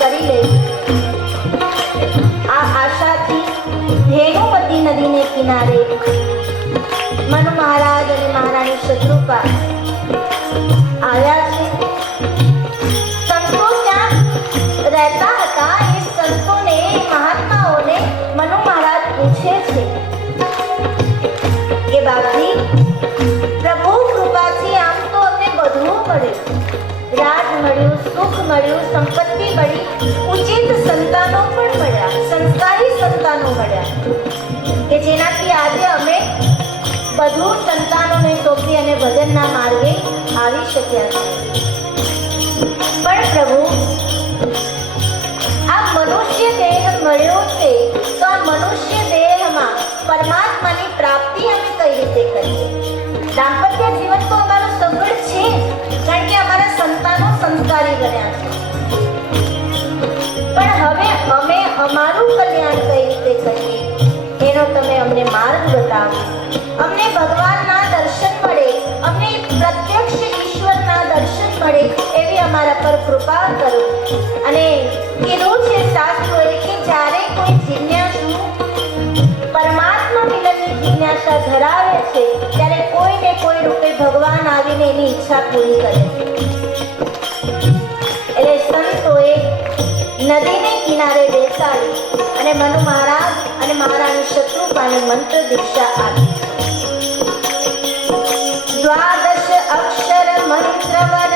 કરી લે આ આશાથી ધેનુવતી નદીને કિનારે મનુ મહારાજ અને મહારાણી શત્રુપા આવ્યા છે. સંતો ત્યાં રહેતા હતા. એ સંતોને મહાત્માઓને મનુ મહારાજ પૂછે છે કે બાપજી, પ્રભુ કૃપાથી આમ તો અમને બધું મળ્યું, રાજ મળ્યું, સુખ મળ્યું, સંપત્તિ મળી, ઉચિત સંતાનો પણ મળ્યા, સંસ્કારી સંતાનો મળ્યા કે જેનાથી આજે અમે બધું સંતાનોને સોંપી અને ભજનના માર્ગે આવી શક્યા છે. પણ પ્રભુ, આ મનુષ્ય દેહ મળ્યો છે તો આ મનુષ્ય દેહમાં પરમાત્માની પ્રાપ્તિ અમે કઈ રીતે કરીએ? દાંપત્ય જીવન તો અમારું સગળ છે, કારણ કે અમારા સંતાનો સંસ્કારી બન્યા છે. પણ હવે અમે અમારું કલ્યાણ કઈ રીતે કરીએ એનો તમે અમને માર્ગ બતાવો. અમને ભગવાનના દર્શન મળે, અમને પ્રત્યક્ષ ઈશ્વરના દર્શન મળે એવી અમારા પર કૃપા કરો. અને કીધું છે શાસ્ત્રોએ કે જ્યારે કોઈ જિજ્ઞાસુ પરમાત્મા મિલનની જિજ્ઞાસા ધરાવે છે ત્યારે કોઈને કોઈ રૂપે ભગવાન આવીને એની ઈચ્છા પૂરી કરે છે. એટલે સંતોએ નદીને કિનારે બેસાડી અને મનુ મહારાજ અને મહારાણી શત્રુપાને મંત્ર દીક્ષા આપી. દ્વાદશ અક્ષર મંત્રવન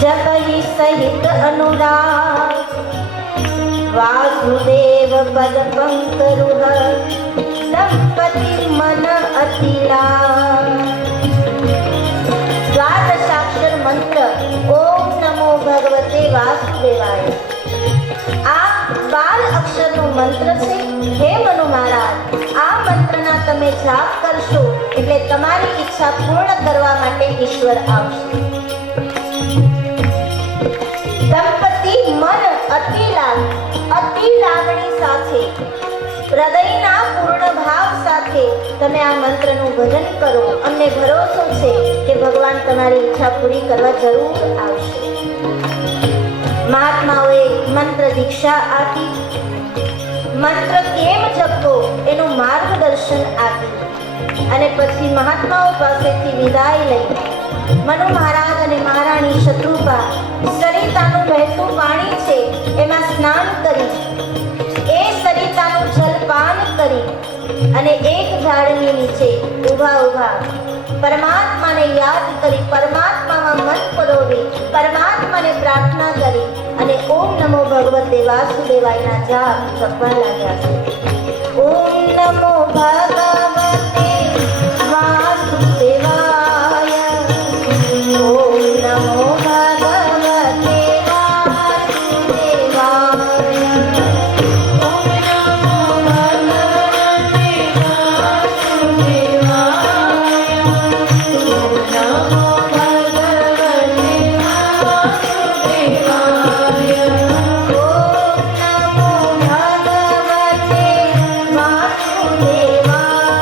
જપહિ સહિત અનુરાગ વાસુદેવ પદ પંકરુહ દંપતિ મન અતિલા. દ્વાદશાક્ષર મંત્ર ઓમ નમો ભગવતે વાસુદેવાય. આ 12 અક્ષરનો મંત્ર છે. હે મનુ મહારાજ, આ મંત્રના તમે જાપ કરશો એટલે તમારી ઈચ્છા પૂર્ણ કરવા માટે ઈશ્વર આવશે. દંપતિ મન અતિ લાગણી સાથે, હૃદયના પૂર્ણ ભાવ સાથે તમે આ મંત્રનું ભજન કરો. અમને ભરોસો છે કે ભગવાન તમારી ઈચ્છા પૂરી કરવા જરૂર આવશે. મહાત્માઓએ મંત્ર દીક્ષા આપી, મંત્ર કેમ જપવો એનું માર્ગદર્શન આપ્યું અને પછી મહાત્માઓ પાસેથી વિદાય લઈ મનુ મહારાજ અને મહારાણી શત્રુપા સરિતાનું વહેતું પાણી છે એમાં સ્નાન કરી, એ સરિતાનું જલપાન કરી અને એક ઝાડની નીચે ઊભા પરમાત્માને યાદ કરી, પરમાત્મામાં મન પરોવી, પરમાત્માને પ્રાર્થના કરી અને ઓમ નમો ભગવતે વાસુદેવાયના જાપ જપવા લાગ્યા છે. ઓમ નમો ભગવતે વાસુદેવાય, ઓમ નમો ભગવતે વાસુદેવાય, ઓમ નમો ભગવતે વાસુદેવાય, ઓમ નમો ભગવતે વાસુદેવાય, ઓમ નમો ભગવતે વાસુદેવાય.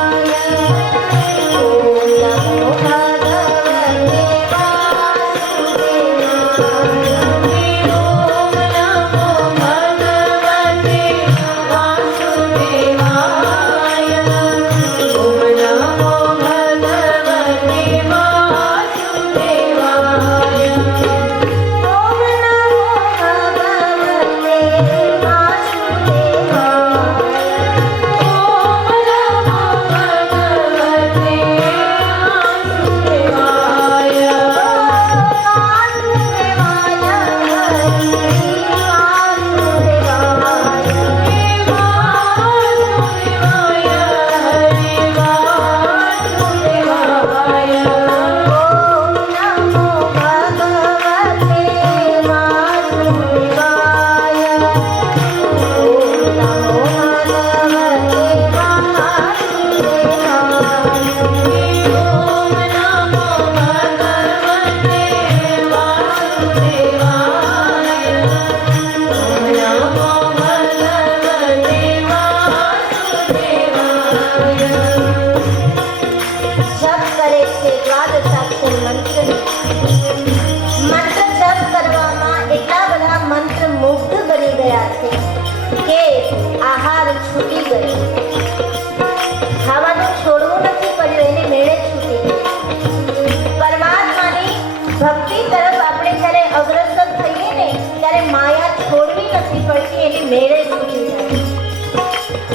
છોડવી નથી પડતી, એની મેળે છૂટી જાય.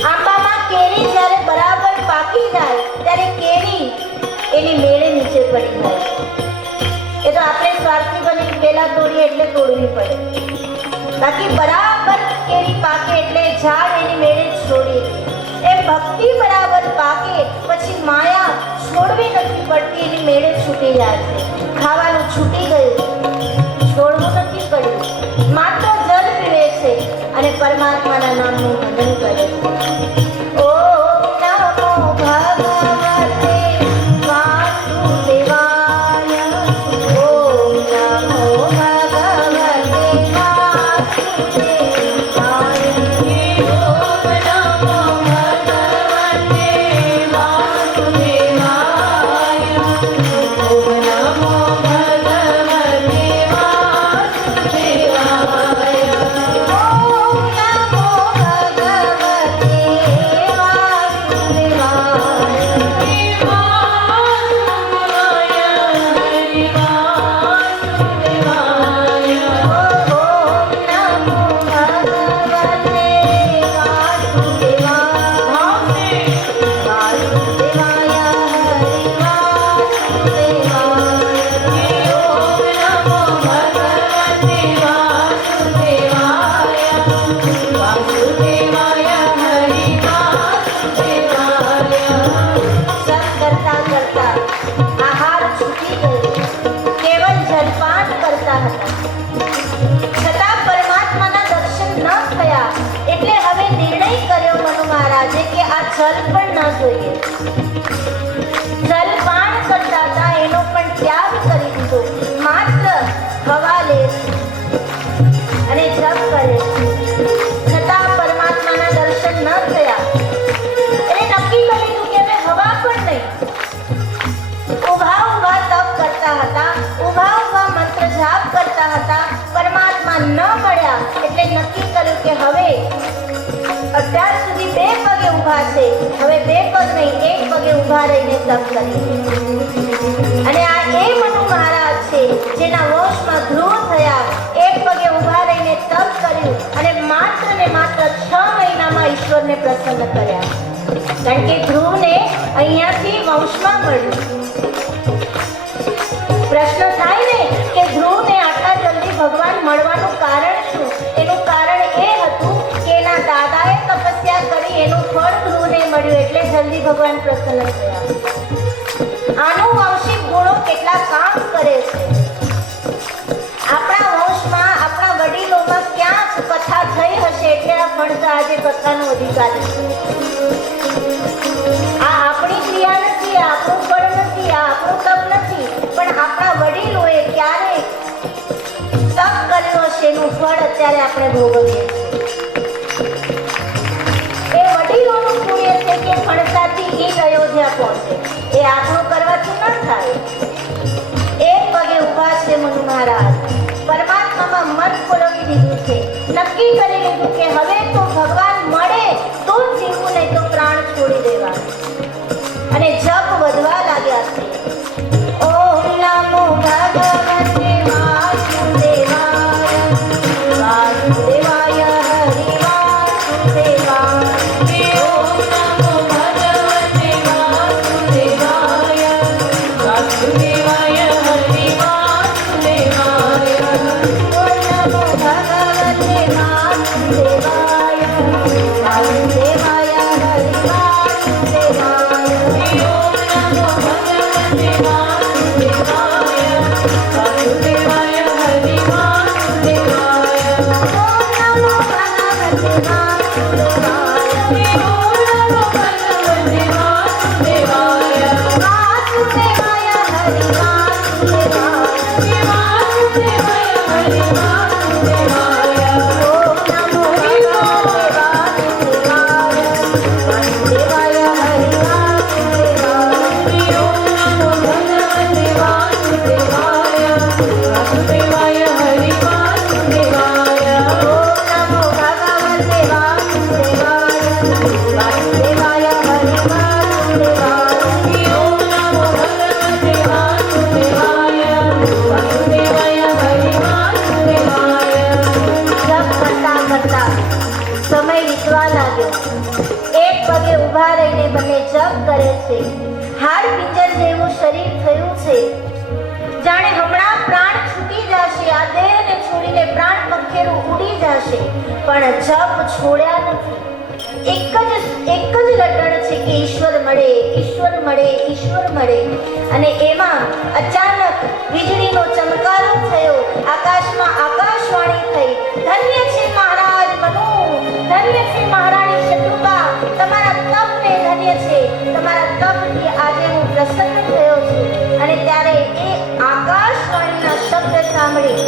આંબામાં કેરી જ્યારે બરાબર પાકી જાય ત્યારે કેરી એની મેળે નીચે પડી જાય. એ તો આપણે સ્વાર્થી બની પેલા તોડીએ એટલે તોડવી પડે, બાકી બરાબર કેરી પાકે એટલે ઝાડ એની મેળે છોડી. એ ભક્તિ બરાબર પાકે પછી માયા છોડવી નથી પડતી, એની મેળે છૂટી જાય છે. ખાવાનું છૂટી ગયું, છોડવું નથી પડ્યું, માત્ર જળ પીવે છે અને પરમાત્માના નામનું ભજન કરે છે. ઓમ નમો ભગવતે વાસુદેવાય. ઓમ નમો ભગવતે વાસુદેવાય. જલ પણ ન જોઈએ. જલપાન કરતા હતા એનો પણ ત્યાગ કરી દીધો, માત્ર હવા લે અને જપ કરે, છતાં પરમાત્માના દર્શન ન થયા. એને નક્કી કરી લીધું કે હવે હવા પણ નહીં. ઊભા ઊભા તપ કરતા હતા, ઊભા ઊભા મંત્ર જાપ કરતા હતા, પરમાત્મા ન મળ્યા એટલે નક્કી કર્યું કે હવે અત્યાર સુધી બે પગે ઊભા છે, હવે બે પગ નહીં એક પગે ઊભા રહીને તપ કરી. અને આ એ મનુ મહારાજ છે જેના વંશમાં ધ્રુવ થયા, એક પગે ઊભા રહીને તપ કર્યું અને માત્ર ને માત્ર 6 મહિનામાં ઈશ્વરને પ્રસન્ન કર્યા. કારણ કે ધ્રુવને અહીંયાથી વંશમાં મળ્યું. પ્રશ્ન થાય ને કે ધ્રુવને આટલા જલ્દી ભગવાન મળવાનું કારણ શું? એનું કારણ એ હતું કે એના દાદાએ તપસ્યા કરી, એનું ફળ ધ્રુવને મળ્યું એટલે જલ્દી ભગવાન પ્રસન્ન થયા. આનુવંશિક ગુણો કેટલા કામ કરે છે. આપણા વંશમાં આપણા વડીલોમાં ક્યાંક કથા થઈ હશે એટલે આ ભણતા આજે કથાનો અધિકાર છે. આ આપણી ક્રિયા નથી, આ આપણું ફળ નથી, આ આપણું તપ નથી, પણ આપણા વડીલોએ ક્યારેક તપ કર્યો હશે એનું ફળ અત્યારે આપણે ભોગવીએ છીએ. એ વડીલોનું પુણ્ય છે કે ફણસાથી ઈદ અયોધ્યા પહોંચે, એ આપણું કરવાથી ન થાય. એક પગે ઊભા છે મનુ મહારાજ, પરમાત્મામાં મન પરોવી દીધું છે, નક્કી કરી લીધું કે હવે તો ભગવાન મળે તો જીવવું, નહીં તો પ્રાણ છોડી દેવા. અને જપ વધવા લાગ્યા છે. ઓમ નમો ભગવતે વાસુદેવાય. વાસુદેવાય હરિ વાસુદેવાય. ઓમ નમો ભગવતે વાસુદેવાય. વાસુદેવાય હરિ વાસુદેવાય. ઓમ નમો ભગવતે વાસુદેવાય. વાસુદેવાય હરિ વાસુદેવાય. ઓમ નમો છે. હાડ પિંજર જેવું શરીર થયું છે, જાણે હમણાં પ્રાણ છૂટી જશે, આ દેહને છોડીને પ્રાણ પંખેરું ઉડી જશે, પણ જપ છોડ્યા નથી. એક જ રટણ છે કે ઈશ્વર મળે, ઈશ્વર મળે, ઈશ્વર મળે. અને એમાં અચાનક વીજળીનો ચમકારો થયો, આકાશમાં આકાશવાણી થઈ, ધન્ય છે મહારાજ મનુ, ધન્ય છે મહારાણી શત્રુપા, તમારા તપને ધન્ય છે, તમારા તપથી આજે હું પ્રસન્ન થયો છું. અને ત્યારે એ આકાશવાણીના શબ્દ સાંભળી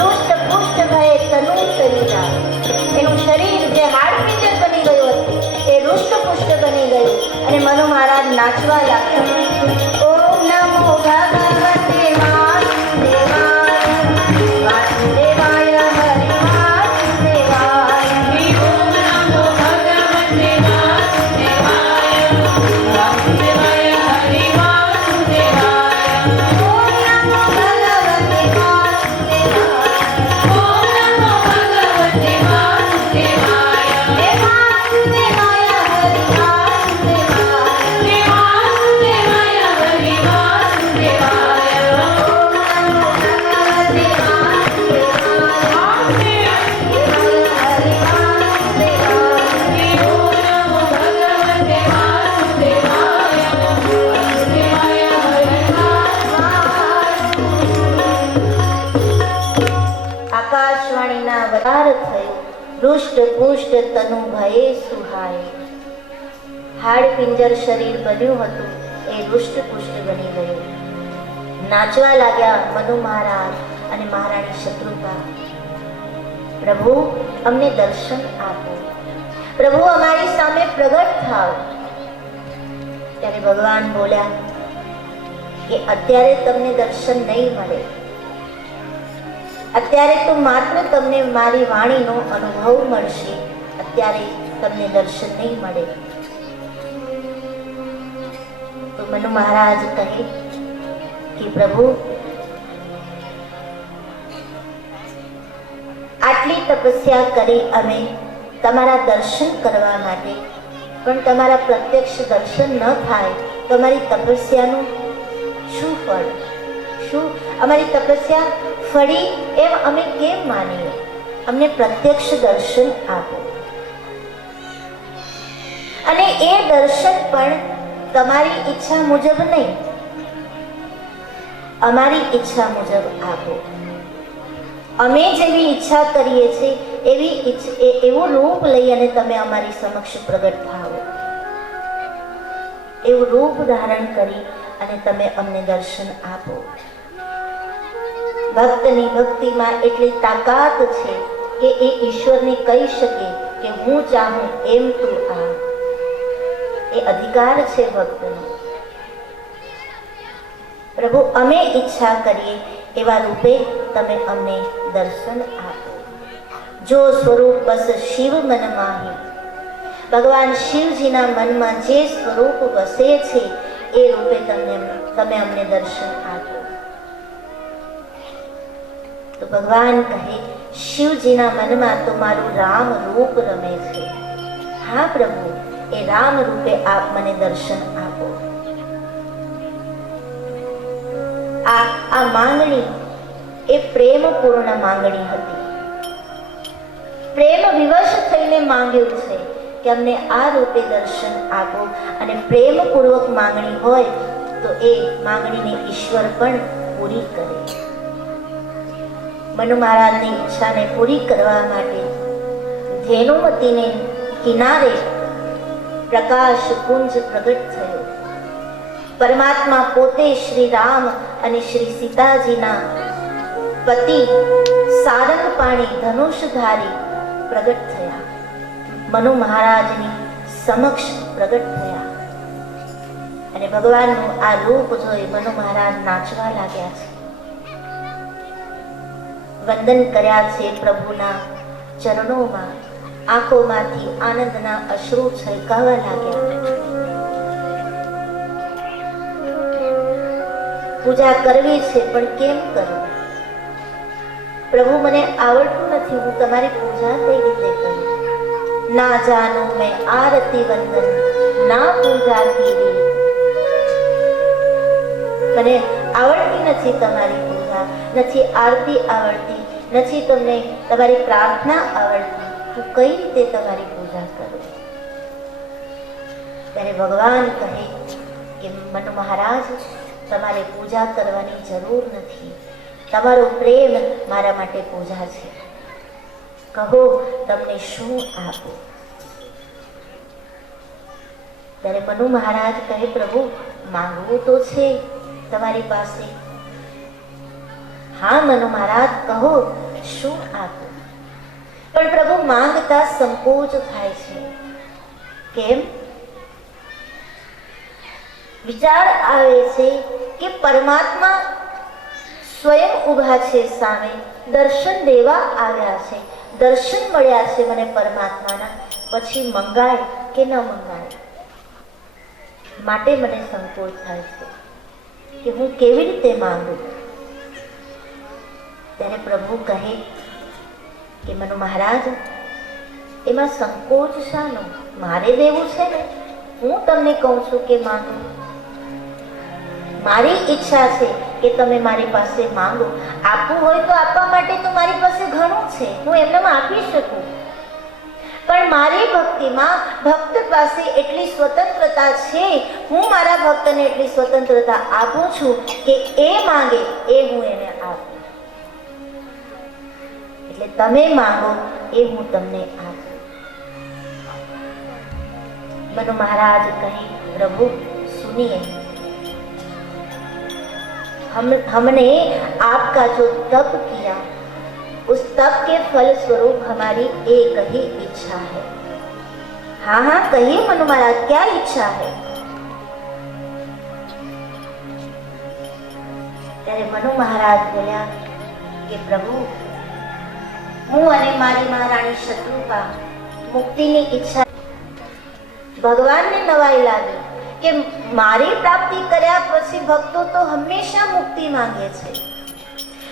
રુષ્ટ પુષ્ટ ભયે તનુ શરીરા, એનું શરીર જે હાડપિંજર બની ગયું હતું એ રુષ્ટ પુષ્ટ બની ગયું. અને મનુ મહારાજ નાચવા લાગ્યા. ઓમ નમો ભગવતે વાસુદેવાય, વાસુદેવાય હરિ વાસુદેવાય. ઓમ નમો ભગવતે વાસુદેવાય, વાસુદેવાય હરિ વાસુદેવાય. ઓમ નમો ભગવતે વાસુદેવાય, ઓમ નમો ભગવતે વાસુદેવાય, હે વાસુદેવાય હરિ વાસુદેવાય. હે વાસુદેવાય હરિ વાસુદેવાય. આકાશવાણીના વરાર થયું, રુષ્ટ પુષ્ટ તનુ ભયે સુહાય. હાડ પિંજર શરીર બન્યું હતું એ રુષ્ટ પુષ્ટ બની ગયું. નાચવા લાગ્યા મનુ મહારાજ અને મહારાણી શત્રુપા. પ્રભુ અમને દર્શન આપો, પ્રભુ અમારી સામે પ્રગટ થાવ. ત્યારે ભગવાન બોલ્યા કે અત્યારે તમને દર્શન નહીં મળે, અત્યારે તો માત્ર તમને મારી વાણીનો અનુભવ મળશે, અત્યારે તમને દર્શન નહીં મળે. તો મનુ મહારાજ કહે કે પ્રભુ આટલી તપસ્યા કરી અમે તમારા દર્શન કરવા માટે, પણ તમારા પ્રત્યક્ષ દર્શન ન થાય તો અમારી તપસ્યાનું શું ફળ? શું અમારી તપસ્યા ફળી એમ અમે કેમ માનીએ? અમને પ્રત્યક્ષ દર્શન આપો. અને એ દર્શન પણ તમારી ઈચ્છા મુજબ નહીં, અમારી ઈચ્છા મુજબ આપો. અમે જેવી ઈચ્છા કરીએ છીએ એવું રૂપ લઈ અને તમે અમારી સમક્ષ પ્રગટ થાઓ, એવું રૂપ ધારણ કરી અને તમે અમને દર્શન આપો. ભક્તની ભક્તિમાં એટલી તાકાત છે કે એ ઈશ્વરને કહી શકે કે હું ચાહું એમ તું આ. એ અધિકાર છે ભક્તનો. પ્રભુ અમે ઈચ્છા કરીએ એવા રૂપે તમે અમને દર્શન આપો. જો સ્વરૂપ બસ શિવ મન માહી, ભગવાન શિવજીના મનમાં જે સ્વરૂપ વસે છે એ રૂપે તમે અમને દર્શન આપો. તો ભગવાન કહે શિવજીના મનમાં તો મારું રામ રૂપ રમે છે. હા પ્રભુ, એ રામ રૂપે આપ મને દર્શન આપો. આ માંગણી એ પ્રેમપૂર્ણ માંગણી હતી. પ્રેમ વિવશ થઈને માંગ્યું છે કે અમને આ રૂપે દર્શન આપો. અને પ્રેમપૂર્વક માંગણી હોય તો એ માંગણીને ઈશ્વર પણ પૂરી કરે. મનુ મહારાજની ઈચ્છાને પૂરી કરવા માટે ધેનુમતીને કિનારે પ્રકાશ પુંજ પ્રગટ થયો. પરમાત્મા પોતે શ્રી રામ અને શ્રી સીતાજીના પતિ સારંગ પાણી ધનુષધારી પ્રગટ થયા, મનુ મહારાજની સમક્ષ પ્રગટ થયા. અને ભગવાનનું આ રૂપ જોઈ મનુ મહારાજ નાચવા લાગ્યા છે, વંદન કર્યા છે પ્રભુના ચરણોમાં, આંખોમાંથી આનંદના અશ્રુ છલકાવા લાગ્યા. પૂજા કરવી છે પણ કેમ કરું? પ્રભુ મને આવડતું નથી, હું તમારી પૂજા કઈ રીતે કરું? ના જાનું મેં આરતી વંદન, ના પૂજા કીધી, મને આવડતી નથી તમારી પૂજા, નથી આરતી આવડતી, નથી તમને તમારી પ્રાર્થના આવડતી, હું કઈ રીતે તમારી પૂજા કરું? ત્યારે ભગવાન કહે કે મનુ મહારાજ, તમારે પૂજા કરવાની જરૂર નથી, તમારો પ્રેમ મારા માટે પૂજા છે. કહો તમને શું આપું? ત્યારે મનુ મહારાજ કહે, પ્રભુ માંગવું તો છે તમારી પાસે. હા મનુ મહારાજ, કહો શું આપું? પણ પ્રભુ માંગતા સંકોચ થાય છે. કેમ? વિચાર આવે છે કે પરમાત્મા સ્વયં ઊભા છે સામે, દર્શન દેવા આવ્યા છે, દર્શન મળ્યા છે મને પરમાત્માના, પછી મંગાય કે ન મંગાય, માટે મને સંકોચ થાય છે કે હું કેવી રીતે માંગુ. ત્યારે પ્રભુ કહે કે મનુ મહારાજ, એમાં સંકોચ શાનો? મારે દેવું છે ને, હું તમને કહું છું કે માંગો. મારી ઈચ્છા છે કે તમે મારી પાસે માંગો. આપવું હોય તો આપવા માટે તો મારી પાસે ઘણું છે, હું એમનામાં આપી શકું. પણ મારી ભક્તિમાં ભક્ત પાસે એટલી સ્વતંત્રતા છે, હું મારા ભક્તને એટલી સ્વતંત્રતા આપું છું કે એ માંગે એ હું એને આપું. એટલે તમે માંગો એ હું તમને આપું. मनु महाराज कहे, प्रभु सुनिए, हमने आपका जो तप किया, उस तप के फल स्वरूप हमारी एक ही इच्छा है. हाँ हाँ कहिए मनु महाराज, क्या इच्छा है? ત્યારે મનુ મહારાજ બોલ્યા કે પ્રભુ, હું અને મારી મહારાણી શત્રુપા મુક્તિની ઈચ્છા. ભગવાનને નવાઈ લાગી કે મારી પ્રાપ્તિ કર્યા પછી ભક્તો તો હંમેશા મુક્તિ માંગે છે,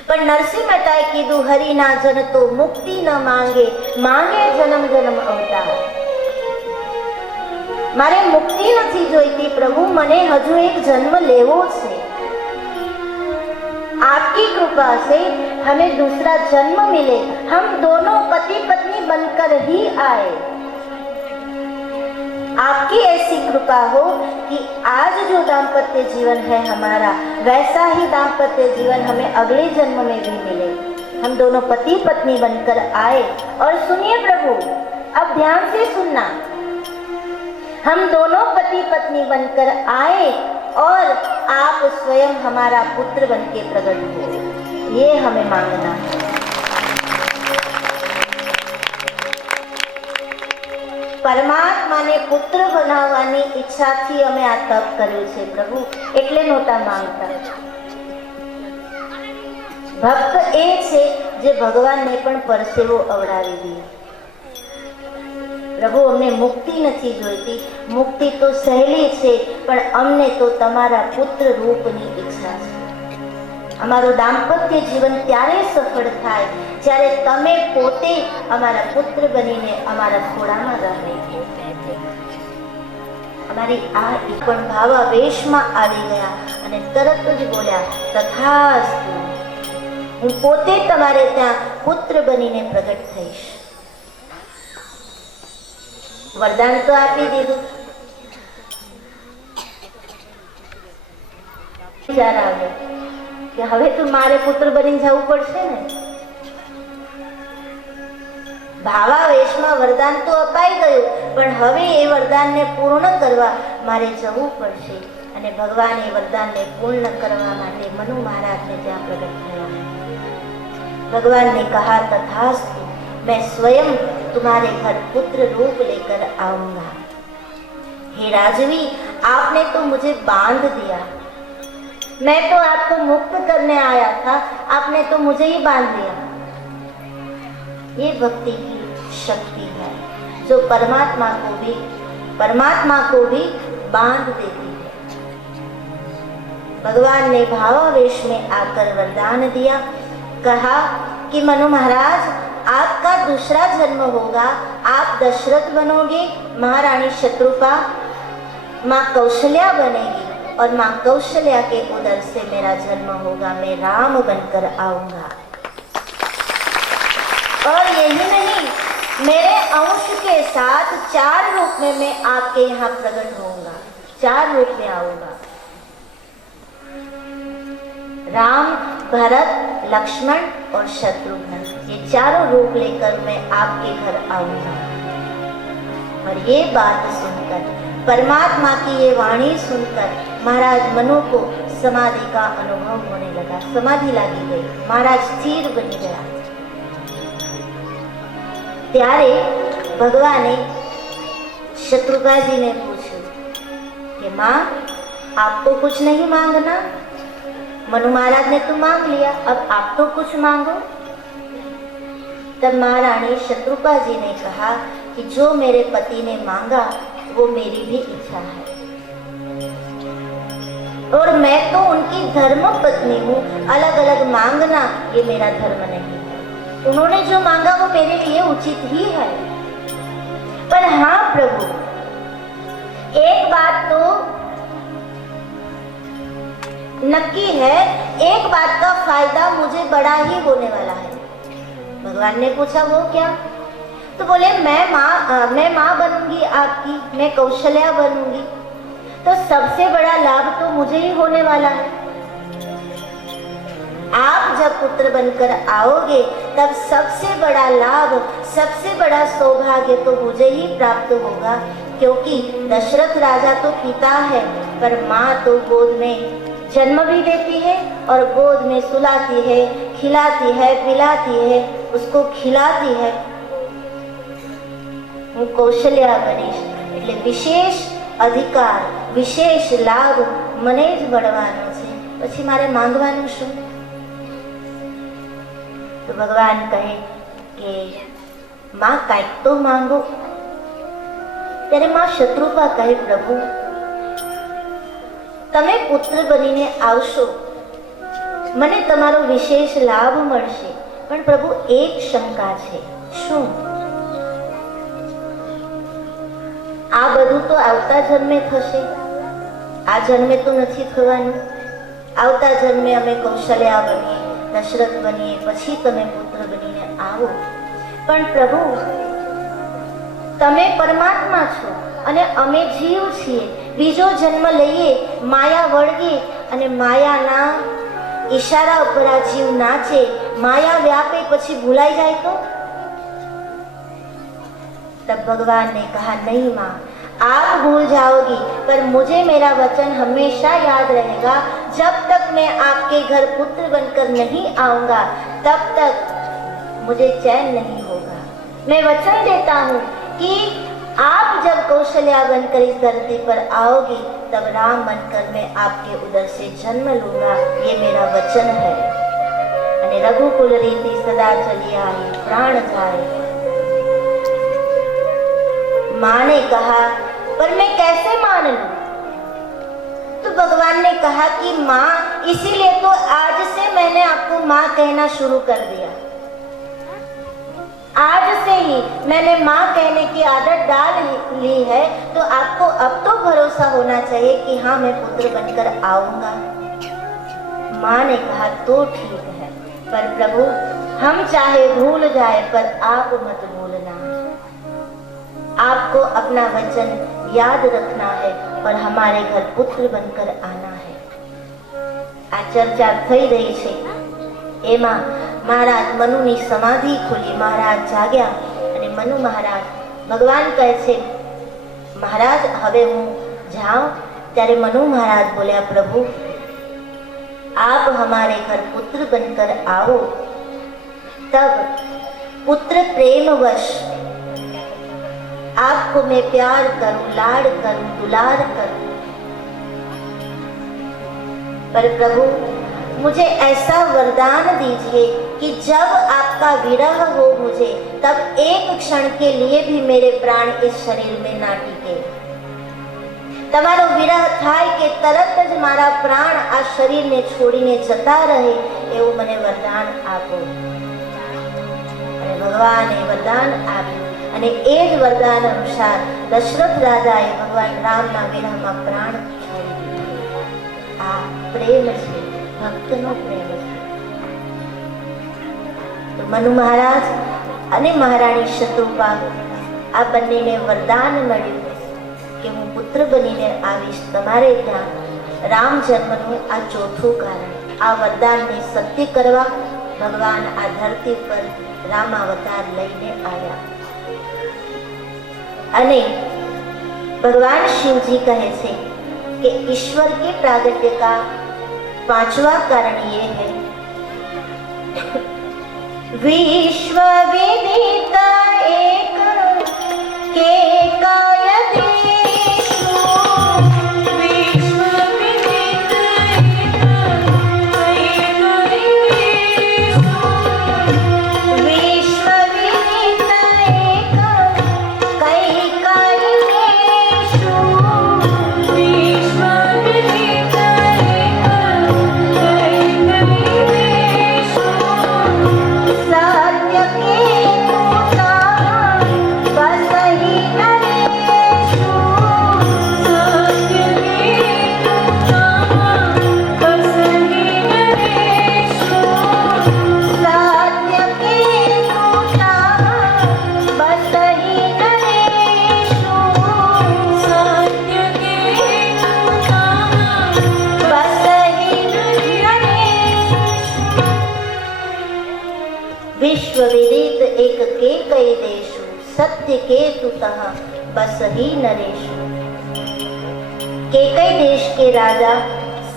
પણ નરસિંહ મહેતાએ કીધું, હરિના જન તો મુક્તિ ન માંગે, માંગે જન્મ જન્મ અવતાર. મારે મુક્તિ નથી જોઈતી પ્રભુ, મને હજુ એક જન્મ લેવો છે. आपकी कृपा से हमें दूसरा जन्म मिले, हम दोनों पति पत्नी बनकर ही आए. आपकी ऐसी कृपा हो कि आज जो दाम्पत्य जीवन है हमारा, वैसा ही दाम्पत्य जीवन हमें अगले जन्म में भी मिले. हम दोनों पति पत्नी बनकर आए. और सुनिए प्रभु, अब ध्यान से सुनना, हम दोनों पति पत्नी बनकर आए और आप स्वयं हमारा पुत्र बनके प्रकट हो, ये हमें मांगना है. પરમાત્માને પુત્ર બનાવવાની ઈચ્છાથી અમે આ તપ કર્યું છે પ્રભુ, એટલે નહોતા માંગતા. ભક્ત એ છે જે ભગવાનને પણ પરસેવો અવડાવી દે. પ્રભુ અમને મુક્તિ નથી જોઈતી, મુક્તિ તો સહેલી છે, પણ અમને તો તમારા પુત્ર રૂપની ઈચ્છા છે. અમારું દાંપત્ય જીવન ત્યારે સફળ થાય જ્યારે તમે પોતે અમારા પુત્ર બનીને અમારા ખોળામાં રહે. અમારી આ પણ ભાવાવેશમાં આવી ગયા અને તરત જ બોલ્યા, તથાસ્તુ, હું પોતે તમારે ત્યાં પુત્ર બનીને પ્રગટ થઈશ. વરદાન તો આપી દીધું. વિચાર આવ્યો કે હવે તો મારે પુત્ર બની જવું પડશે ને. ભાવાવેશમાં વરદાન તો અપાઈ ગયું, પણ હવે એ વરદાનને પૂર્ણ કરવા મારે જવું પડશે. અને ભગવાન એ વરદાનને પૂર્ણ કરવા માટે મનુ મહારાજને ત્યાં પ્રગટ થયા. भगवान ने कहा, तथास्तु, मैं स्वयं तुम्हारे घर पुत्र रूप लेकर आऊंगा. हे राजवी, आपने तो मुझे बांध दिया, मैं तो आपको मुक्त करने आया था, आपने तो मुझे ही बांध दिया. ये भक्ति की शक्ति है जो परमात्मा को भी बांध देती है. भगवान ने भावावेश में आकर वरदान दिया. कहा कि मनु महाराज, आपका दूसरा जन्म होगा, आप दशरथ बनोगे, महारानी शत्रुपा माँ कौशल्या बनेगी, और माँ कौशल्या के उदर से मेरा जन्म होगा, मैं राम बनकर आऊंगा। और यही नहीं, मेरे अंश के साथ 4 रूप में मैं आपके यहाँ प्रकट होऊंगा, 4 रूप में आऊंगा। राम, भरत, लक्ष्मण और शत्रुघ्न, ये चारों रूप लेकर मैं आपके घर आऊंगा। और ये बात सुनकर, परमात्मा की ये वाणी सुनकर महाराज मनु को समाधि का अनुभव होने लगा, समाधि लगी गई, महाराज स्थिर बन गया। त्यारे भगवाने शत्रुघ्न जी ने पूछा कि माँ, आपको कुछ नहीं मांगना? मनु महाराज ने तो मांग लिया, अब आप तो कुछ मांगो। तब महारानी शत्रुघ्न जी ने कहा कि जो मेरे पति ने मांगा वो मेरी भी इच्छा है, और मैं तो उनकी धर्म पत्नी हूँ, अलग अलग मांगना ये मेरा धर्म नहीं है। उन्होंने जो मांगा वो मेरे लिए उचित ही है। पर हाँ प्रभु, एक बात तो नक्की है, एक बात का फायदा मुझे बड़ा ही होने वाला है। भगवान ने पूछा वो क्या? तो बोले मैं माँ बनूंगी आपकी, मैं कौशल्या बनूंगी, तो सबसे बड़ा लाभ तो मुझे ही होने वाला है। आप जब पुत्र बनकर आओगे तब सबसे बड़ा लाभ, सबसे बड़ा सौभाग्य तो मुझे ही प्राप्त होगा, क्योंकि दशरथ राजा तो पिता है, पर माँ तो गोद में जन्म भी देती है और गोद में सुलाती है, खिलाती है, पिलाती है, उसको खिलाती है। હું કૌશલ્યા બનીશ એટલે વિશેષ અધિકાર, વિશેષ લાભ મને જ મળવાનો છે, પછી મારે માંગવાનું શું? તો ભગવાન કહે કે માં કાંઈક તો માંગો। ત્યારે માં શત્રુપા કહે પ્રભુ, તમે પુત્ર બનીને આવશો, મને તમારો વિશેષ લાભ મળશે, પણ પ્રભુ એક શંકા છે। શું? આ બધું તો આવતા જન્મે થશે, આ જન્મે તો નથી થવાનું। આવતા જન્મે અમે કૌશલ્યા બનીએ, દશરથ બનીએ, પછી તમે પુત્ર બનીને આવો। પણ પ્રભુ, તમે પરમાત્મા છો અને અમે જીવ છીએ, બીજો જન્મ લઈએ, માયા વળગે અને માયાના ઈશારા ઉપર આ જીવ નાચે, માયા व्यापे પછી ભૂલાઈ જાય तो? तब भगवान ने कहा नहीं माँ, आप भूल जाओगी, पर मुझे मेरा वचन हमेशा याद रहेगा। जब तक मैं आपके घर पुत्र बनकर नहीं आऊंगा तब तक मुझे चैन नहीं होगा। मैं वचन देता हूँ कि आप जब कौशल्या बनकर इस धरती पर आओगी तब राम बनकर मैं आपके उदर से जन्म लूंगा, ये मेरा वचन है। અને રઘુકુલ રીતિ સદા ચલી आई, प्राण जाए। माँ ने कहा पर मैं कैसे मान लूं? तो भगवान ने कहा कि माँ, इसीलिए तो आज से मैंने आपको माँ कहना शुरू कर दिया। आज से ही मैंने माँ कहने की आदत डाल ली है, तो आपको अब तो भरोसा होना चाहिए कि हाँ मैं पुत्र बनकर आऊंगा। माँ ने कहा तो ठीक है, पर प्रभु हम चाहे भूल जाए पर आप मत भूलना। आपको अपना वचन याद रखना है और हमारे घर पुत्र बनकर आना है। आ चर्चा થઈ રહી છે એમાં મહારાજ મનુની સમાધિ ખુલી, મહારાજ જાગ્યા અને મનુ મહારાજ, ભગવાન કહે છે મહારાજ હવે હું જાઉં? ત્યારે મનુ મહારાજ બોલ્યા પ્રભુ, आप हमारे घर पुत्र बनकर आओ, तब पुत्र प्रेमवश आपको मैं प्यार करूं, लाड करूं, दुलार करूं। पर प्रभु मुझे ऐसा वरदान दीजिए कि जब आपका विरह हो मुझे, तब एक क्षण के लिए भी मेरे प्राण इस शरीर में ना टिके। તમારો વિરહ થાય કે તરત જ મારા પ્રાણ આ શરીરને છોડીને જતા રહે, એવું મને વરદાન આપો। અને ભગવાને વરદાન આપ્યું અને એ જ વરદાન અનુસાર દશરથ રાજાએ ભગવાન રામના વિરહમાં પ્રાણ છોડી દીધા। આ પ્રેમ છે, ભક્તનો પ્રેમ છે. તો મનુ મહારાજ અને મહારાણી શત્રુપા આ બંનેને વરદાન મળ્યું કે હું પુત્ર બનીને આવીશ તમારે ત્યાં. રામ જન્મનું આ ચોથું કારણ. આ વરદાનને સત્ય કરવા ભગવાન આ ધરતી પર રામાવતાર લઈને આવ્યા. અને भगवान शिव जी कहे से कि ईश्वर के प्रागट्य का पांचवा कारण ये है विश्व विदित एक के काय देशु વિશ્વ વિદિત विश्व विदित एक कई काय देशु વિશ્વ વિદિત सत्य के तूता बसहि नरेषु સત્ય કે બસહિ નરેષુ सत्य के तूता बसहि नरेषु સત્ય કે बसहि नरेषु विश्व विदित एक के कई देशु सत्य के तुतः बसहि नरेषु. केकई देश के राजा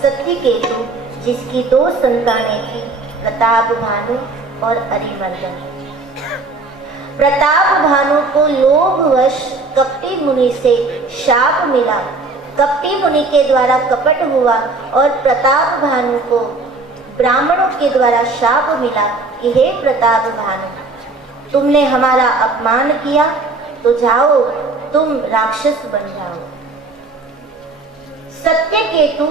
सत्य केतु जिसकी दो संतानें थी, प्रताप भानु और अरिमर्दन. प्रताप भानु को लोभवश कपटी मुनि से शाप मिला. कपटी मुनि के द्वारा कपट हुआ और प्रताप भानु को ब्राह्मणों के द्वारा शाप मिला कि हे प्रताप भानु, तुमने हमारा अपमान किया तो जाओ तुम राक्षस बन जाओ. સત્ય કેતુ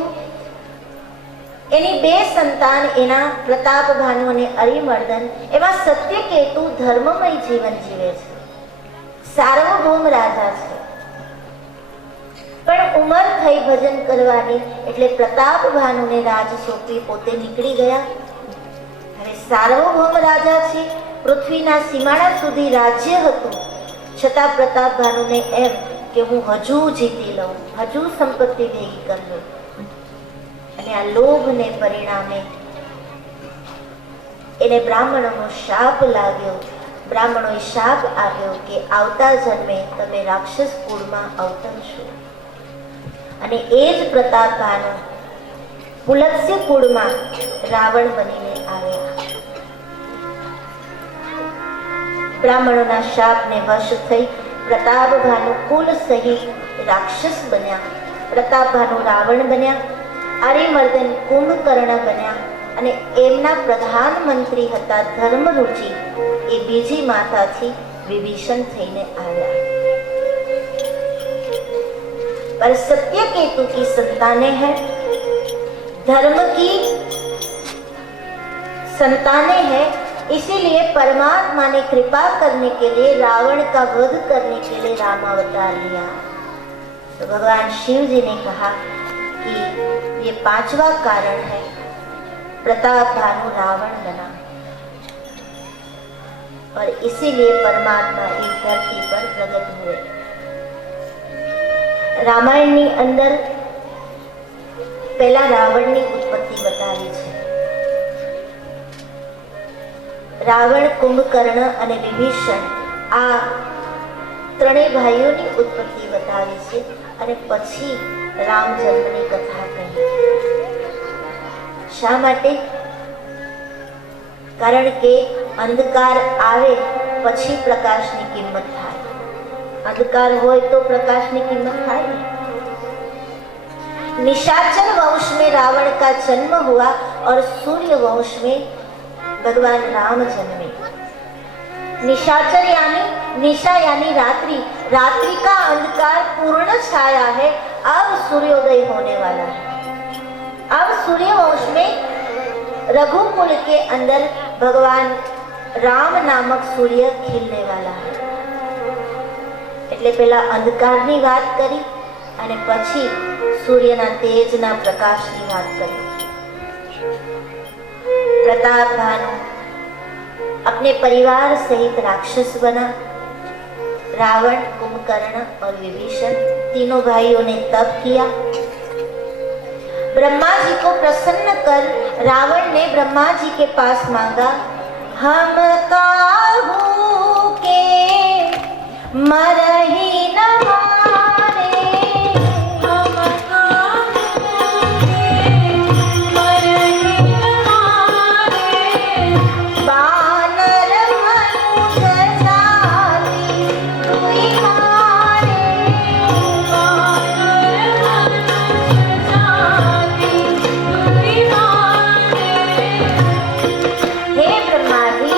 એની બે સંતાન એના પ્રતાપ ભાનુ અને અરિમર્દન એવા સત્ય કેતુ ધર્મમય જીવન જીવે છે, સાર્વભૌમ રાજા છે. પણ ઉંમર થઈ ભજન કરવાની એટલે પ્રતાપ ભાનુને રાજ સોંપી પોતે નીકળી ગયા. હવે સાર્વભૌમ રાજા છે, પૃથ્વીના સીમાડા સુધી રાજ્ય હતું, છતાં પ્રતાપ ભાનુને એમ કે હું હજુ જીતી લઉં, હજુ સંપત્તિ ભેગી કરી લઉં. અને આ લોભને પરિણામે એને બ્રાહ્મણોનો શાપ લાગ્યો. બ્રાહ્મણોએ શાપ આપ્યો કે આવતા જન્મે તમે રાક્ષસ કુળમાં અવતરશો. અને એ જ પ્રતાપ ભાનુ પુલત્સ્ય કુળમાં રાવણ બનીને આવ્યા. બ્રાહ્મણોના શાપને વશ થઈ પ્રતાપ ભાનુ કુલ સહિત રાક્ષસ બન્યા. પ્રતાપ ભાનુ રાવણ બન્યા, અરિમર્દન કુંભકર્ણ બન્યા અને એમના પ્રધાનમંત્રી હતા ધર્મરુચિ, એ બીજી માતાથી વિભીષણ થઈને આવ્યા. पर सत्य केतु की संतानें हैं, धर्म की संतानें हैं, इसीलिए परमात्मा ने कृपा करने के लिए रावण का वध करने के लिए राम अवतार लिया. तो भगवान शिव जी ने कहा कि ये पांचवा कारण है प्रताप भानु रावण बना और इसीलिए परमात्मा इस धरती पर प्रकट हुए. રામાયણની અંદર પહેલા રાવણની ઉત્પત્તિ બતાવી છે. રાવણ, કુંભકર્ણ અને વિભીષણ આ ત્રણેય ભાઈઓની ઉત્પત્તિ બતાવી છે અને પછી રામ જન્મની કથા કહી. શા માટે? કારણ કે અંધકાર આવે પછી પ્રકાશની કિંમત થાય. अंधकार हो तो प्रकाश की कीमत થાય. निशाचर वंश में रावण का जन्म हुआ और सूर्य वंश में भगवान राम जन्मे. निशाचर यानी निशा यानी रात्रि, रात्रि का अंधकार पूर्ण छाया है, अब सूर्योदय होने वाला है. अब सूर्य वंश में रघुकुल के अंदर भगवान राम नामक सूर्य खिलने वाला है. એટલે પહેલા અંધકારની વાત કરી અને પછી સૂર્યના તેજના પ્રકાશની વાત કરી। प्रताप भानु अपने परिवार सहित राक्षस बना। रावण, कुंभकर्ण और विभीषण तीनों भाइयों ने तप किया। ब्रह्मा जी को प्रसन्न कर रावण ने ब्रह्मा जी के पास मांगा, हम काहू के मरही न मारे, हम काहू के मरहि न मारे, बानर मनुष्य जाति दुई मारे, वानर मनुष्य जाति दुई मारे। हे ब्रह्मा जी,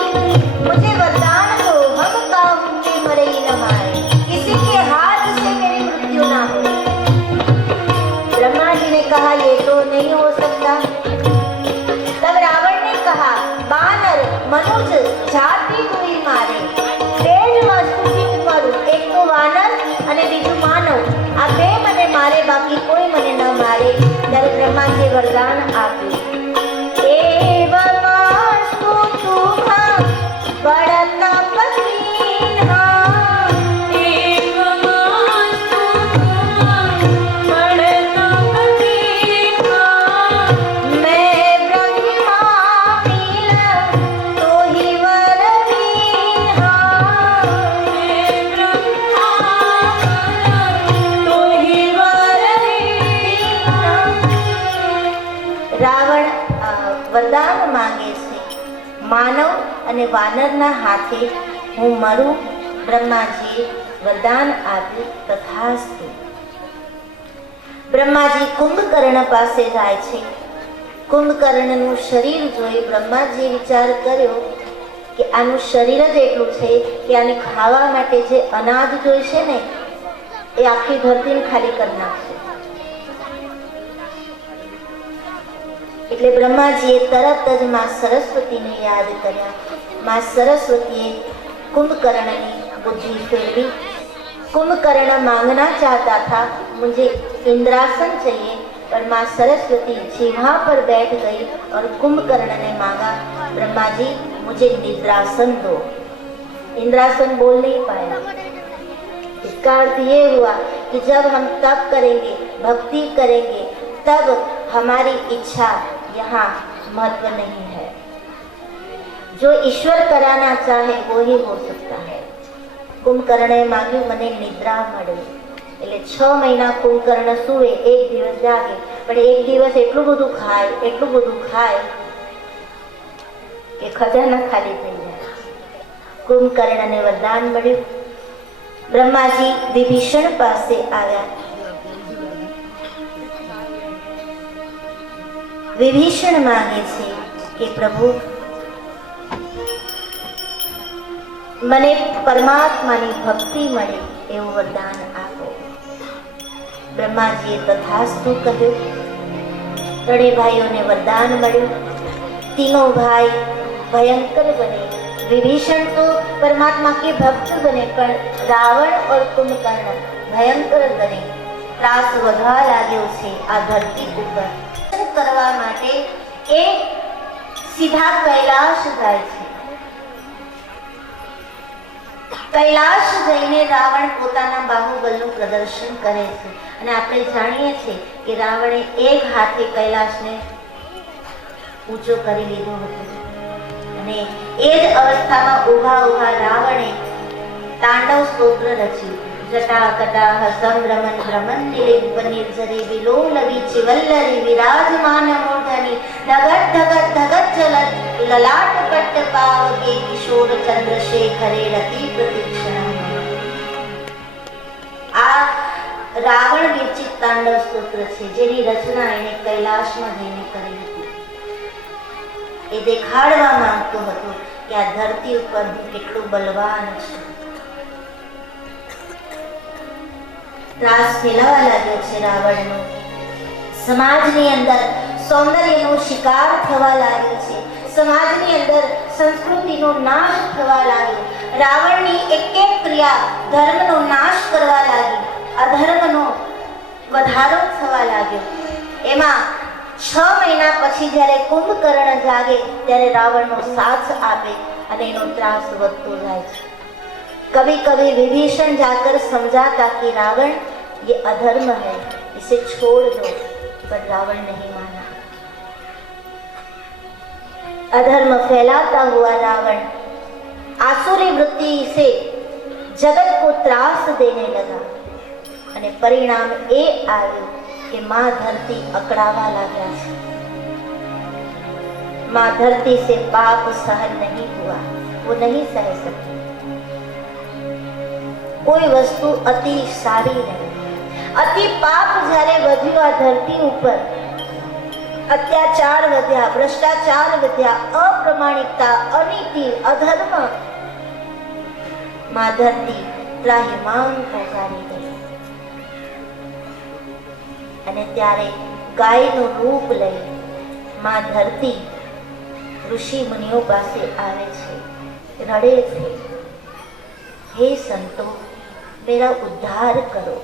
मुझे वरदान दो, हम काहू के मरही न मारे, किसी के हाथ से मेरी मृत्यु ना हो। ब्रह्मा जी ने कहा, ये तो नहीं हो सकता। तब रावण ने कहा, बानर मनुज जाति कोई मारे, બે જ વસ્તુથી હું મરું, એક તો વાનર અને બીજું માનવ, આ બે મને મારે, બાકી કોઈ મને ન મારે। ત્યારે બ્રહ્માજીએ વરદાન આપ્યું, એવમાસ્તુ તુમ્હા બળતપતિન્હા, एवमास्तु तुम बड़तपतिन्हा, मैं ब्रह्मा मिल तो ही वर दीन्हा। मैं ब्रह्मा तो ही वर दीन्हा। રાવણ વરદાન માંગે છે, માનવ અને વાનરના હાથે હું મરું। બ્રહ્માજીએ વરદાન આપ્યું, તથાસ્તુ। બ્રહ્માજી કુંભકર્ણ પાસે જાય છે। કુંભકર્ણનું શરીર જોઈ બ્રહ્માજીએ વિચાર કર્યો કે આનું શરીર જ એટલું છે કે આને ખાવા માટે જે અનાજ જોઈશે ને એ આખી ધરતીને ખાલી કરી નાખશે। એટલે બ્રહ્માજીએ તરત જ मां સરસ્વતીને યાદ કર્યા। मां सरस्वतीએ कुंभकर्ण बुद्धि फेरवी। कुंभकर्ण मांगना चाहता था, मुझे इंद्रासन चाहिए, पर मां सरस्वती जिह्वा पर बैठ गई और कुंभकर्ण ने मांगा, ब्रह्मा जी मुझे निद्रासन दो। इंद्रासन बोल नहीं पाया। इसका अर्थ ये हुआ कि जब हम तप करेंगे, भक्ति करेंगे, तब हमारी इच्छा यहाँ महत्व नहीं है। जो ईश्वर कराना चाहे वो ही हो सकता है। कुंभकर्णे मांग्યું મને નિદ્રા મળે, એટલે 6 મહિના કુંભકર્ણ સૂવે, એક દિવસ જાગે, પણ એક દિવસ એટલું બધું ખાય કે ખજાના ખાલી થઈ જાય। કુંભકર્ણને વરદાન મળ્યું। બ્રહ્માજી વિભીષણ પાસે આવ્યા। વિભીષણ માંગે છે કે પ્રભુ મને પરમાત્માની ભક્તિ મળે એવું વરદાન આપો। બ્રહ્માજીએ તથાસ્તુ કહ્યું। ત્રણેય ભાઈઓને વરદાન મળ્યું। तीनों भाई भयंकर बने। विभीषण तो परमात्मा के भक्त बने, पर रावण और कुंभकर्ण भयंकर बने। ત્રાસ વધવા લાગ્યો છે આ ધરતી ઉપર। કરવા માટે એ સીધા કૈલાશ જાય છે। કૈલાશ જઈને રાવણ પોતાના બાહુબલનું પ્રદર્શન કરે છે, અને આપણે જાણીએ છીએ કે રાવણે એક હાથે કૈલાશને ઊંચો કરી લીધો હતો, અને એ જ અવસ્થામાં ઊભા ઊભા રાવણે તાંડવ સ્તોત્ર રચ્યું। जटाकटाह संभ्रमण भ्रमन्तिलिम्ब निर्झरि विलोलवीचि वल्लरि विराजमान मूर्धनि धगत धगत धगत चलत ललाट पट्ट पावके किशोर चंद्रशेखरे रति प्रतीक्षणा। आ रावण विरचित तांडव स्तोत्र છે, જેની રચના એણે કૈલાશમાં જઈને કરી હતી। એ દેખાડવા માંગતો હતો કે આ ધરતી ઉપર હું કેટલું બલવાન છું। ત્રાસ ફેલાવા લાગ્યો છે રાવણનો। સમાજની અંદર સૌંદર્યનો શિકાર થવા લાગ્યો છે। સમાજની અંદર સંસ્કૃતિનો નાશ થવા લાગ્યો। રાવણની એક એક ક્રિયા ધર્મનો નાશ કરવા લાગી, અધર્મનો વધારો થવા લાગ્યો. એમાં 6 મહિના પછી જ્યારે કુંભકર્ણ જાગે ત્યારે રાવણનો સાથ આપે અને એનો ત્રાસ વધતો જાય છે. कभी कभी विभीषण जाकर समझाता कि रावण ये अधर्म है, इसे छोड़ दो, पर रावण नहीं माना. अधर्म फैलाता हुआ रावण आसुरी वृत्ति से जगत को त्रास देने लगा અને પરિણામ એ આવ્યું કે माँ धरती अकड़ावा लाग्या છે. माँ धरती से पाप सहन नहीं हुआ, वो नहीं सह सकती. કોઈ વસ્તુ અતિ સારી નહીં. અતિ પાપ જ્યારે વધ્યું આ ધરતી ઉપર, અત્યાચાર વધ્યા, ભ્રષ્ટાચાર વધ્યા, અપ્રમાણિકતા, અનીતિ, અધર્મ, માં ધરતી ત્રાહિમામ પોકારી ગઈ. અને ત્યારે ગાયનું રૂપ લઈ માં ધરતી ઋષિ મુનિઓ પાસે આવે છે, રડે છે, हे संतो मेरा उद्धार करो.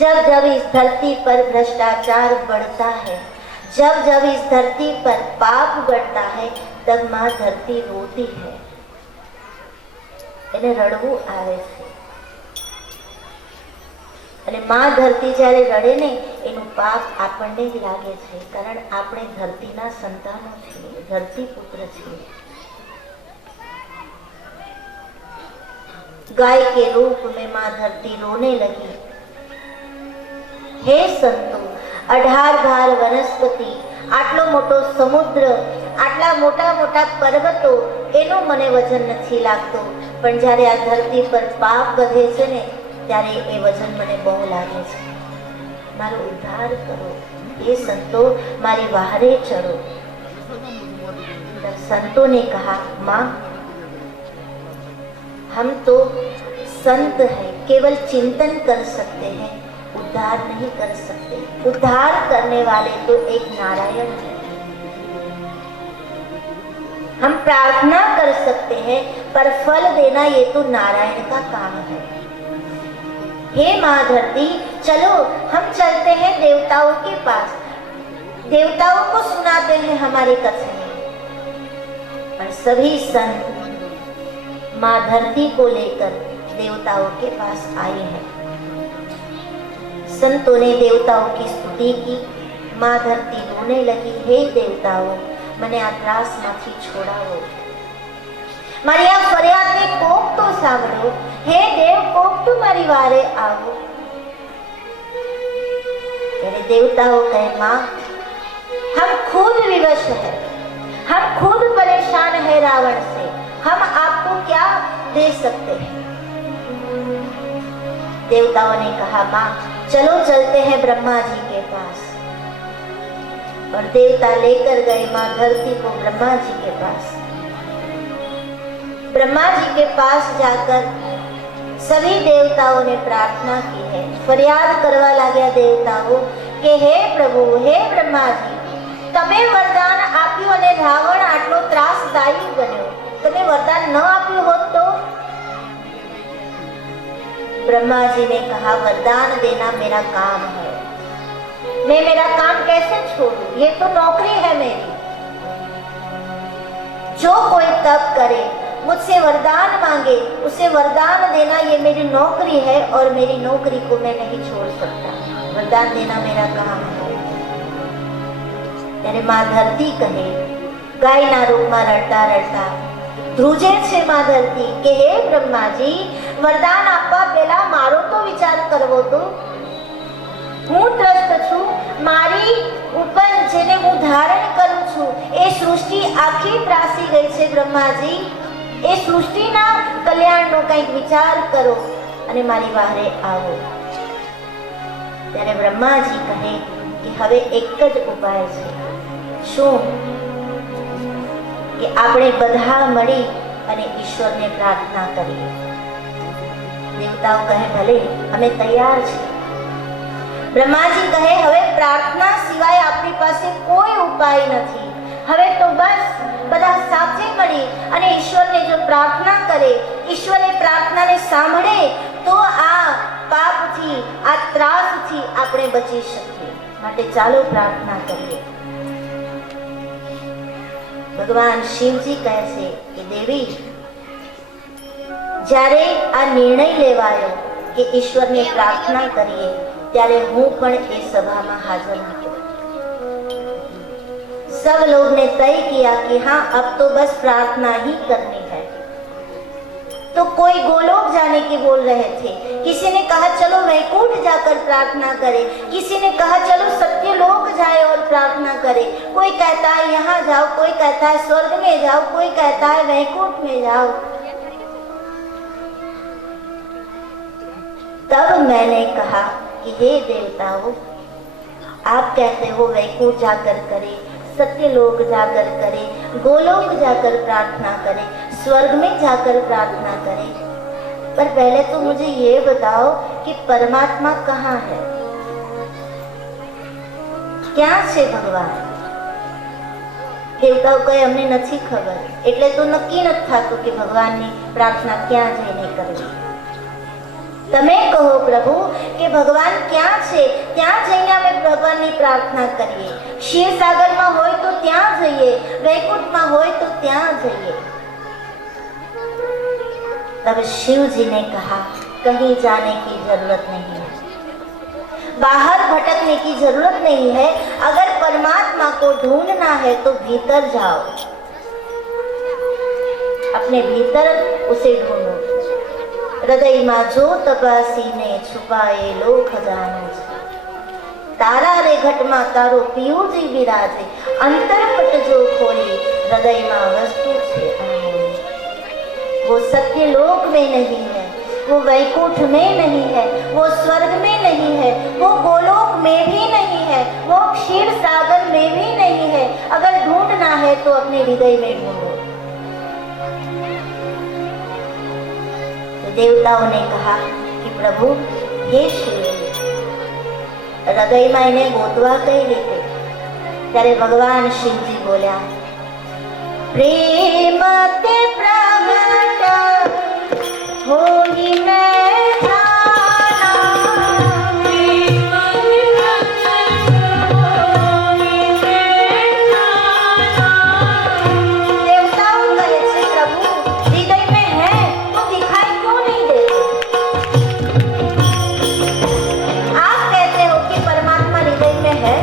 जब जब इस धरती पर भ्रष्टाचार बढ़ता है, जब जब इस धरती पर पाप बढ़ता है, तब माँ धरती रोती है. એને રડવું આવે છે. અને માં ધરતી જ્યારે રડે ને એનું પાપ આપણને જ લાગે છે, કારણ આપણે ધરતીના સંતાનો છીએ, ધરતી પુત્ર છીએ. गाय के रूप में मां धरती रोने लगी. हे संतो, 18 भार वनस्पति, આટલો મોટો સમુદ્ર, આટલા મોટા મોટા પર્વતો, એનું મને વજન નથી લાગતું, પણ જ્યારે આ ધરતી પર પાપ વધે છે ને ત્યારે એ વજન મને બહુ લાગે છે. મારો ઉદ્ધાર કરો, हे संतो મારી વહારે ચડો. संतों ने कहा, माँ हम तो संत हैं, केवल चिंतन कर सकते हैं, उद्धार नहीं कर सकते. उद्धार करने वाले तो एक नारायण है. हम प्रार्थना कर सकते हैं, पर फल देना ये तो नारायण का काम है. हे माँ धरती, चलो हम चलते हैं देवताओं के पास, देवताओं को सुनाते हैं हमारी कथाएं. और सभी संत माँ धरती को लेकर देवताओं के पास आए हैं. संतों ने देवताओं की स्तुति की. माँ धरती रोने लगी, हे देवताओं, મને આ ત્રાસમાંથી છોડાવો, મારી આ ફરિયાદને કોક તો સાંભળો. હે દેવ, કોક તો મારી વારે આવો. ત્યારે દેવતાઓ કહે, माँ हम खुद विवश हैं, हम खुद परेशान हैं रावण से, हम आपको क्या दे सकते हैं. देवताओं ने कहा, माँ चलो चलते हैं ब्रह्मा जी के पास. और देवता लेकर गए माँ धरती को ब्रह्मा जी के पास. ब्रह्मा जी के पास जाकर सभी देवताओं ने प्रार्थना की है. फरियाद करवा लाग्या देवताओं કે હે પ્રભુ, હે બ્રહ્માજી, તમે વરદાન આપ્યું અને રાવણ આટલો ત્રાસદાયી બન્યો. તમે વરદાન ન આપ્યું હોત તો? ब्रह्मा जी ने कहा, वरदान देना मेरा काम है, मैं मेरा काम कैसे छोड़ूं? ये तो नौकरी है मेरी. जो कोई तप करे, मुझसे वरदान मांगे, उसे वरदान देना ये मेरी नौकरी है, और मेरी नौकरी को मैं नहीं छोड़ सकता. वरदान देना मेरा काम है. ત્યારે માં ધરતી કહે, ગાયના રૂપમાં રડતા રડતા ધ્રુજે છે માં ધરતી કે હે બ્રહ્માજી, વરદાન આપવા પહેલા મારો તો વિચાર કરવો તો. હું ત્રસ્ત છું, મારી ઉપર જેને હું ધારણ કરું છું એ સૃષ્ટિ આખી ત્રાસી ગઈ છે. બ્રહ્માજી, એ સૃષ્ટિના કલ્યાણનો કંઈક વિચાર કરો અને મારી વારે આવો. ત્યારે બ્રહ્માજી કહે કે હવે એક જ ઉપાય છે. શું? કે આપણે બધા મળી અને ઈશ્વરને પ્રાર્થના કરીએ. દેવતાઓ કહે, ભલે, અમે તૈયાર છીએ. બ્રહ્માજી કહે, હવે પ્રાર્થના સિવાય આપણી પાસે કોઈ ઉપાય નથી. હવે તો બસ બધા સાથે મળી અને ઈશ્વરને જો પ્રાર્થના કરે, ઈશ્વરે પ્રાર્થનાને સાંભળે તો આ પાપ પાપથી, આ ત્રાસથી આપણે બચી શકીએ. માટે ચાલો પ્રાર્થના કરીએ. ભગવાન શિવજી કહે છે કે દેવી, જ્યારે આ નિર્ણય લેવાયો કે ઈશ્વરને પ્રાર્થના કરીએ, ત્યારે હું પણ એ સભામાં हाजिर હતો. सब लोग ने तय किया कि हाँ अब तो बस प्रार्थना ही करनी है. तो कोई गोलोक जाने की बोल रहे थे, किसी ने कहा चलो वैकुंठ जाकर प्रार्थना करें, किसी ने कहा चलो सत्यलोक जाए और प्रार्थना करें, कोई कहता है यहाँ जाओ, कोई कहता है स्वर्ग में जाओ, कोई कहता है वैकुंठ में जाओ. तब मैंने कहा कि हे देवताओं, आप कहते हो वैकुंठ जाकर करें, सत्यलोक जाकर करें, गोलोक जाकर प्रार्थना करें, स्वर्ग में जाकर प्रार्थना करें, पर पहले तो मुझे ये बताओ कि परमात्मा कहाँ है, क्या છે ભગવાન? દેવતાઓ કહે અમને નથી ખબર. એટલે તો નક્કી નથી થતું કે ભગવાનની પ્રાર્થના ક્યાં જઈને કરવી. તમે કહો પ્રભુ કે ભગવાન ક્યાં છે, ત્યાં જઈને અમે ભગવાનની પ્રાર્થના કરીએ. ક્ષીરસાગરમાં હોય તો ત્યાં જઈએ, વૈકુંઠમાં હોય તો ત્યાં જઈએ. तब शिव जी ने कहा कहीं जाने की जरूरत नहीं है, बाहर भटकने की जरूरत नहीं है. अगर परमात्मा को ढूंढना है तो भीतर जाओ, अपने भीतर उसे ढूंढो. હૃદયમાં જો તપાસીને છુપાયેલો ખજાનો છે, તારા રે ઘટમાં તારો પિયુજી બિરાજે, અંતરપટ જો ખોલી હૃદયમાં વસ્તુ છે અનમોલ. वो सत्य लोक में नहीं है, वो वैकुंठ में नहीं है, वो स्वर्ग में नहीं है, वो गोलोक में भी नहीं है, वो क्षीर सागर में भी नहीं है. अगर ढूंढना है तो अपने हृदय में ढूंढो. तो देवताओं ने कहा कि प्रभु हे शिव, હૃદયમાં એને ગોતવા કઈ રીતે? ત્યારે ભગવાન શિવજી બોલ્યા, प्रेम ते प्रगट होई मैं जाना, प्रेम ते प्रगट होई मैं जाना. देवताओं कहे छे प्रभु हृदय में है तो दिखाई क्यों नहीं देते? आप कहते हो कि परमात्मा हृदय में है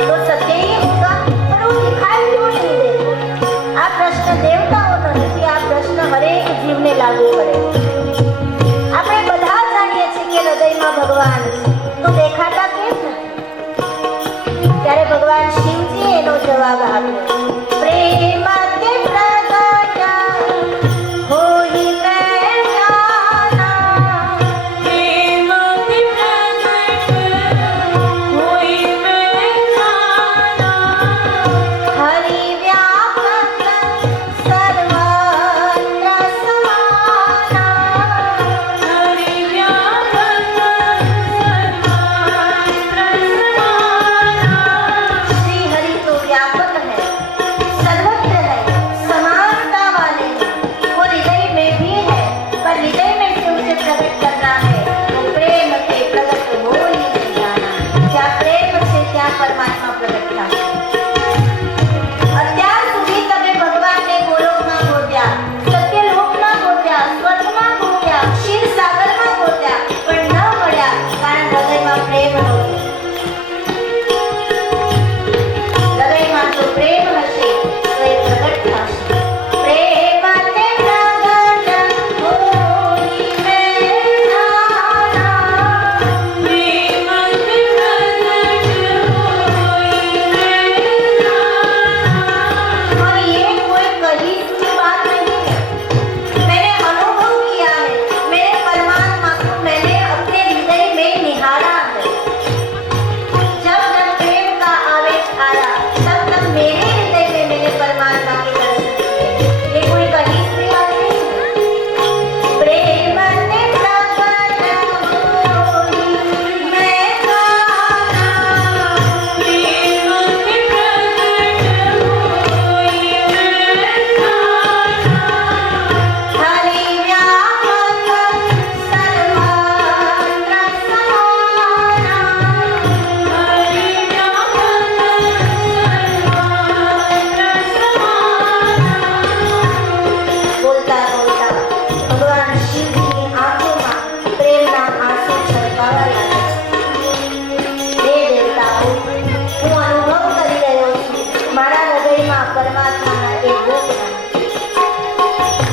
तो सत्य ही होगा, पर वो दिखाई क्यों नहीं देते? आप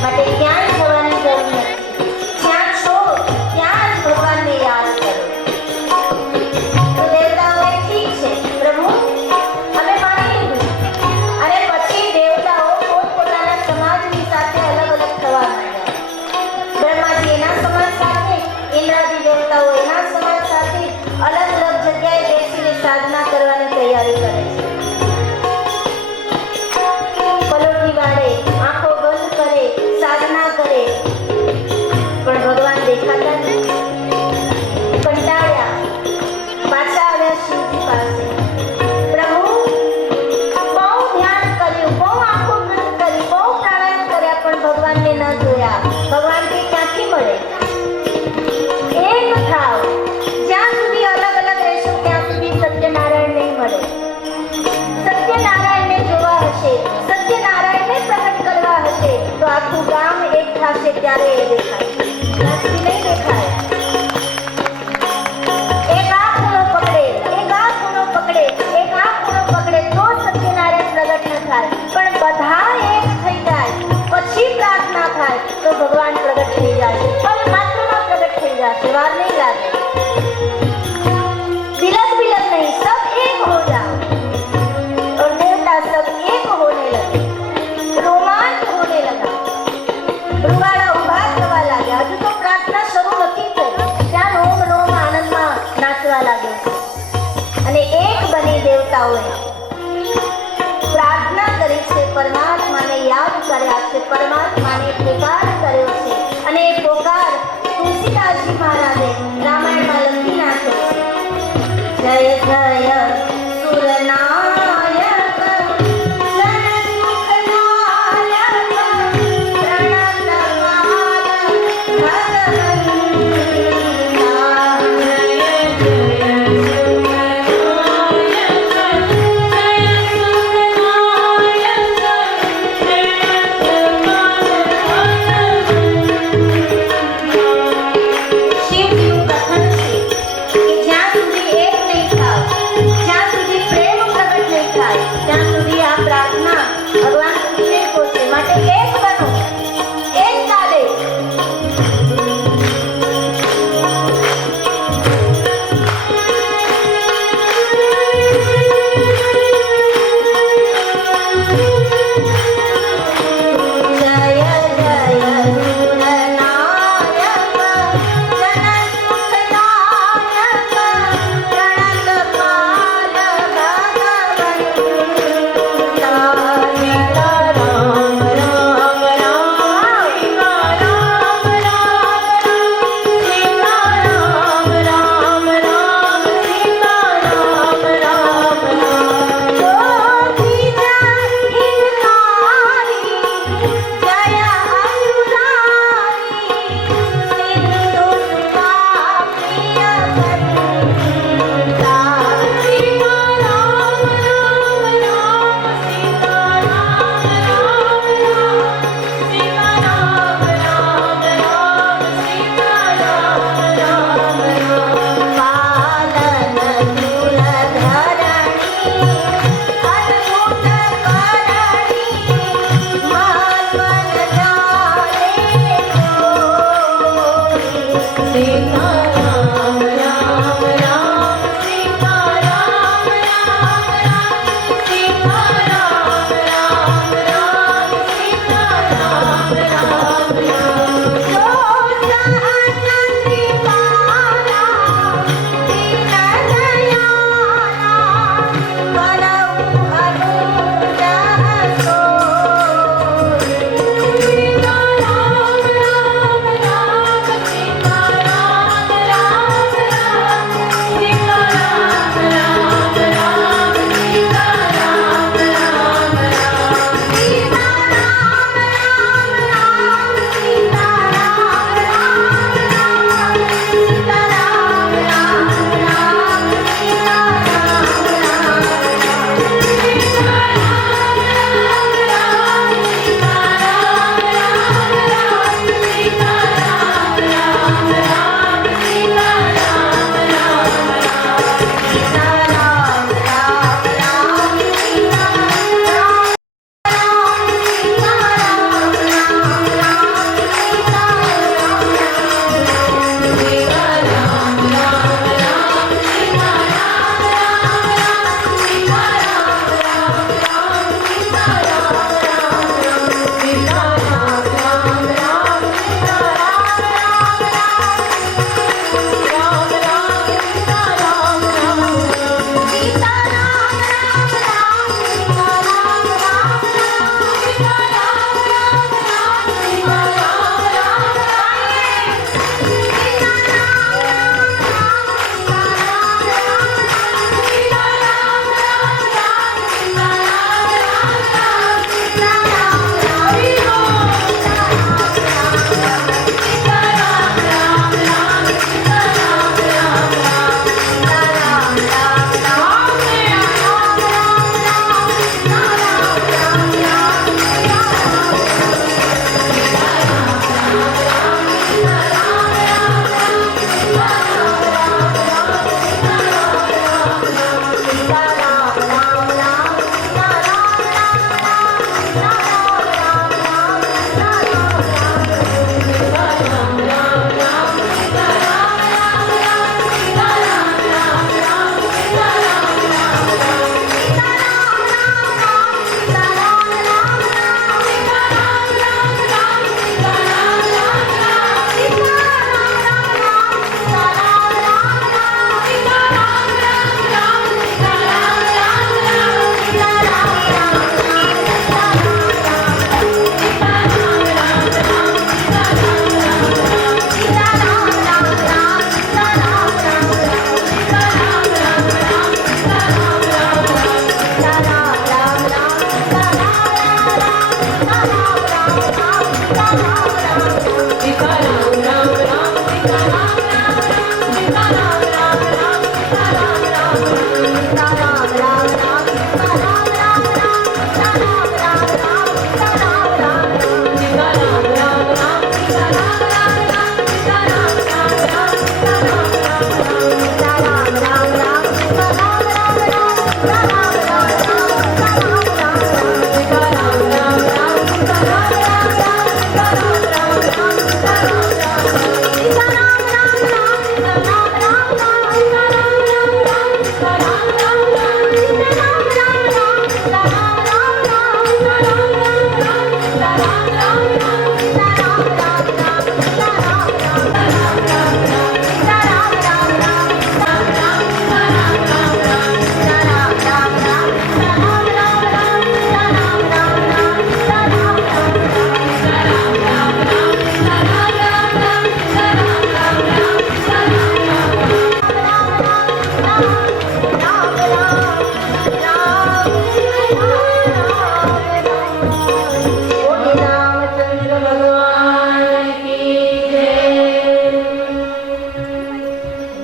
માટે ક્યાંય જવાની જરૂર નથી. જ્યાં છો ત્યાં જ ભગવાનને યાદ કરો. તો દેવતાઓએ ઠીક છે પ્રભુ, અમે માની લીધું. અને પછી દેવતાઓ પોતપોતાના સમાજની સાથે અલગ અલગ થવા માંડ્યા. બ્રહ્માજી એના સમાજ સાથે, ઇન્દ્રાદી દેવતાઓ એના સમાજ સાથે અલગ અલગ જગ્યાએ બેસીને સાધના કરવાની તૈયારી કરે છે. પલોઠી વાળે, આંખો બંધ કરે, સાધના કરે, પણ ભગવાન દેખાતા નથી. કંટાળ્યા પાછા આવ્યા શિવજી પાસે. પ્રભુ, બહુ ધ્યાન કર્યું, બહુ આંખો બંધ કરી, બહુ પ્રાણાયામ કર્યા, પણ ભગવાનને ન જોયા. ભગવાન તે ક્યાંથી મળે? એક થાવ. જ્યાં સુધી અલગ અલગ રહેશો ત્યાં સુધી સત્યનારાયણ નહીં મળે. સત્યનારાયણને જોવા હશે, સત્યનારાયણને પ્રગટ કરવા હશે, તો આખું ગામ એક થશે ત્યારે એ દેખાય. ત્યાં સુધી નહીં દેખાય. એક આ ખૂણો પકડે, એક આ ખૂણો પકડે, એક આ ખૂણો પકડે તો સત્યનારાયણ પ્રગટ ન થાય. પણ બધા એક થઈ જાય પછી પ્રાર્થના થાય તો ભગવાન પ્રગટ થઈ જશે. પરમાત્મામાં પ્રગટ થઈ જશે, વાર નહીં લાગે. तिलक बिलक नहीं, सब एक हो जाओ. और देवता सब एक होने लगे. रोमांच होने लगा. रुवाड़ा उभा थवा लाग्या. हजू तो प्रार्थना શરૂ નથી થઈ ત્યાં રોમ રોમ આનંદમાં નાચવા લાગ્યો છે. અને એક બની દેવતાઓએ પ્રાર્થના કરી છે, પરમાત્માને યાદ કર્યા છે, પરમાત્માને પોકાર કર્યો છે. અને એ પોકાર તુલસીદાસજી મહારાજે રામાયણમાં લખી નાખ્યો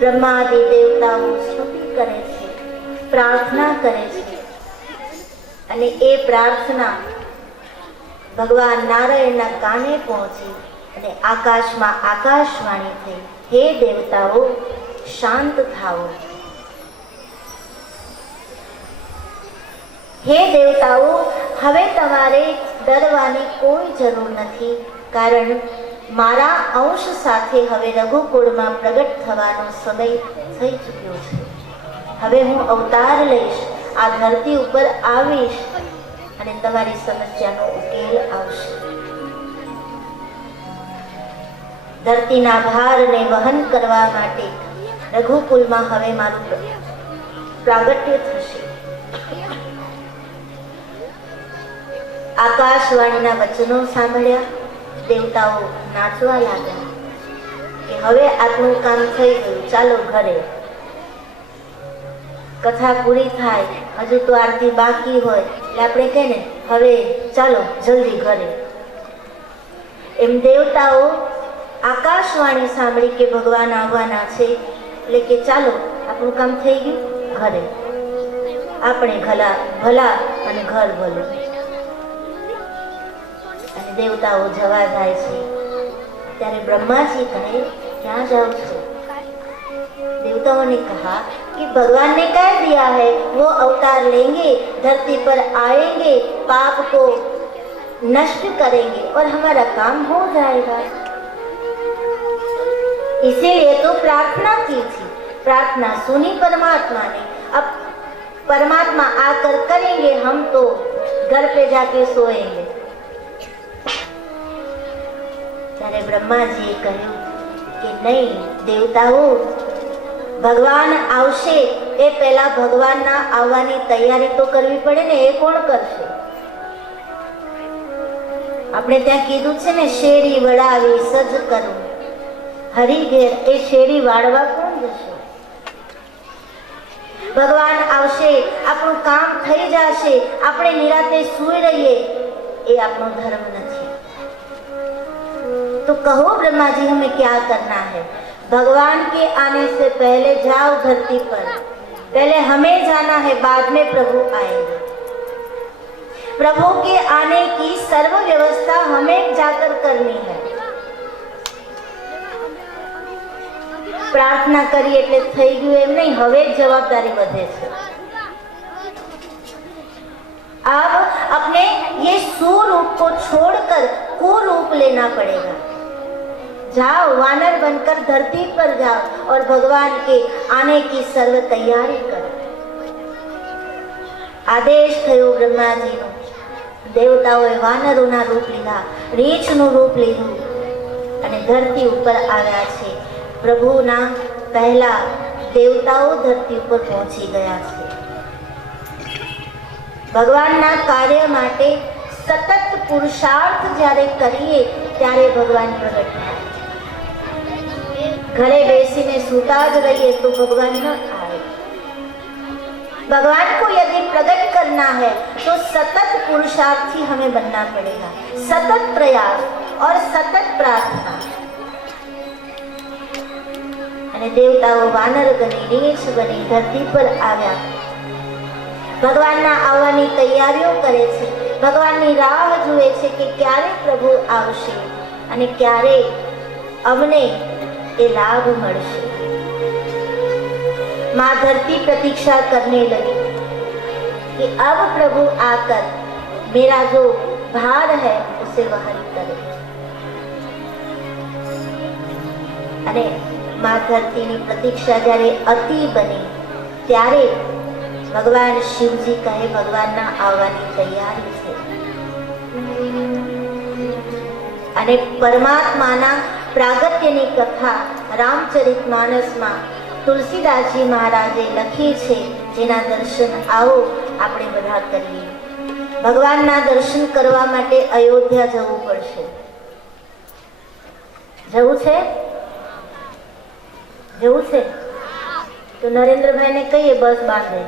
બ્રહ્માદિ દેવતાઓ સ્તુતિ કરે છે, પ્રાર્થના કરે છે અને એ પ્રાર્થના ભગવાન નારાયણના કાને પહોંચી અને આકાશમાં આકાશવાણી થઈ, હે દેવતાઓ શાંત થાઓ, હે દેવતાઓ હવે તમારે ડરવાની કોઈ જરૂર નથી, કારણ મારા અંશ સાથે હવે રઘુકુળમાં પ્રગટ થવાનો સમય થઈ ચૂક્યો છે. હવે હું અવતાર લઈશ, આ ધરતી ઉપર આવીશ અને તમારી સમસ્યાનો ઉકેલ આવશે. ધરતીના ભારને વહન કરવા માટે રઘુકુલમાં હવે મારું પ્રાગટ્ય થશે. આકાશવાણીના વચનો સાંભળ્યા, દેવતાઓ નાચવા લાગ્યા કે હવે આટલું કામ થઈ ગયું, ચાલો ઘરે. કથા પૂરી થાય, હજુ તો આરતી બાકી હોય એટલે આપણે કહે ને હવે ચાલો જલ્દી ઘરે. એમ દેવતાઓ આકાશવાણી સાંભળી કે ભગવાન આવવાના છે એટલે કે ચાલો આપણું કામ થઈ ગયું, ઘરે. આપણે ભલા અને ઘર ભલું. અને દેવતાઓ જવા જાય છે ત્યારે બ્રह्मा जी કહે ક્યાં जाओ છો? देवताओं ने कहा कि भगवान ने कह दिया है वो अवतार लेंगे, धरती पर आएंगे, पाप को नष्ट करेंगे और हमारा काम हो जाएगा. इसीलिए तो प्रार्थना की थी. प्रार्थना सुनी परमात्मा ने. अब परमात्मा आकर करेंगे, हम तो घर पे जाके सोएंगे. ત્યારે બ્રહ્માજીએ કહ્યું કે નહીં દેવતાઓ, ભગવાન આવશે એ પહેલા ભગવાનના આવવાની તૈયારી તો કરવી પડે ને. એ કોણ કરશે? આપણે ત્યાં કીધું છે ને, શેરી વડાવી સજ કરું હરી ઘેર. એ શેરી વાળવા કોણ જશે? ભગવાન આવશે, આપણું કામ થઈ જશે, આપણે નિરાતે સૂઈ રહીએ, એ આપણો ધર્મ નથી. तो कहो ब्रह्मा जी हमें क्या करना है? भगवान के आने से पहले जाओ धरती पर, पहले हमें जाना है, बाद में प्रभु आएंगे. प्रभु के आने की सर्व व्यवस्था हमें जाकर करनी है. प्रार्थना करी એટલે થઈ ગયું એમ નહીં, હવે જવાબદારી વધે છે. अब अपने ये सुरूप को छोड़कर कुरूप लेना पड़ेगा. जाओ वानर बनकर धरती पर जाओ और भगवान के आने की सर्व तैयारी करो. आदेश થયો બ્રહ્માજીનો. દેવતાઓએ વાનરોના રૂપ લીધા, રીંછનું રૂપ લીધું અને ધરતી ઉપર આવ્યા છે. પ્રભુના પહેલા દેવતાઓ ધરતી ઉપર પહોંચી ગયા છે. ભગવાનના કાર્ય માટે સતત પુરુષાર્થ જ્યારે કરીએ ત્યારે ભગવાન પ્રગટ થાય. घरे બેસીને सूता ज रहिए तो भगवान न आए. भगवान को यदि प्रकट करना है तो सतत पुरुषार्थी हमें बनना पड़ेगा. सतत प्रयास. और सतत प्रार्थना। અને દેવતાઓ વાનર બની રીંછ બની ધરતી પર આવ્યા, ભગવાનના આવવાની તૈયારીઓ કરે છે, ભગવાનની રાહ જુએ છે કે ક્યારે પ્રભુ આવશે અને ક્યારે અમને એ લાભ મળશે। माँ धरती प्रतीक्षा करने लगी कि अब प्रभु आकर मेरा जो भार है उसे वहन करे। અને माँ धरतीની પ્રતીક્ષા જ્યારે અતિ બની ત્યારે ભગવાન શિવજી કહે ભગવાનના આવવાની તૈયારી છે। અને પરમાત્માના પ્રાગટ્યની કથા રામચરિતમાનસમાં તુલસીદાસજી મહારાજે લખી છે, જેના દર્શન આવો આપણે બધા કરીએ। ભગવાનના દર્શન કરવા માટે અયોધ્યા જવું પડશે। જવું છે? જવું છે તો નરેન્દ્રભાઈને કહીએ બસ બાંધે,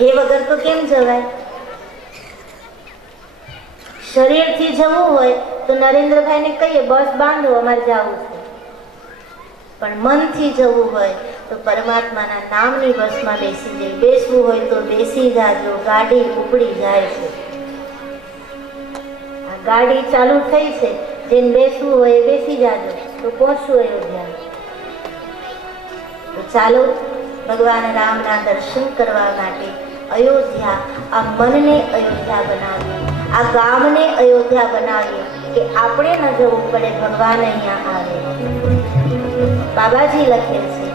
એ વગર તો કેમ જવાય? શરીરથી જવું હોય તો નરેન્દ્રભાઈને કહીએ બસ બાંધો, અમારે જવું છે। પણ મનથી જવું હોય તો પરમાત્માના નામની બસમાં બેસી જઈ, બેસવું હોય તો બેસી જાજો, ગાડી ઉપડી જાય છે। આ ગાડી ચાલુ થઈ છે, જેને બેસવું હોય એ બેસી જાજો તો પહોંચશું અયોધ્યા। તો ચાલો ભગવાન રામના દર્શન કરવા માટે અયોધ્યા, આ મનને અયોધ્યા બનાવીએ, આ ગામને અયોધ્યા બનાવીએ કે આપણે ન જવું પડે, ભગવાન અહીંયા આવે। બાબાજી લખે છે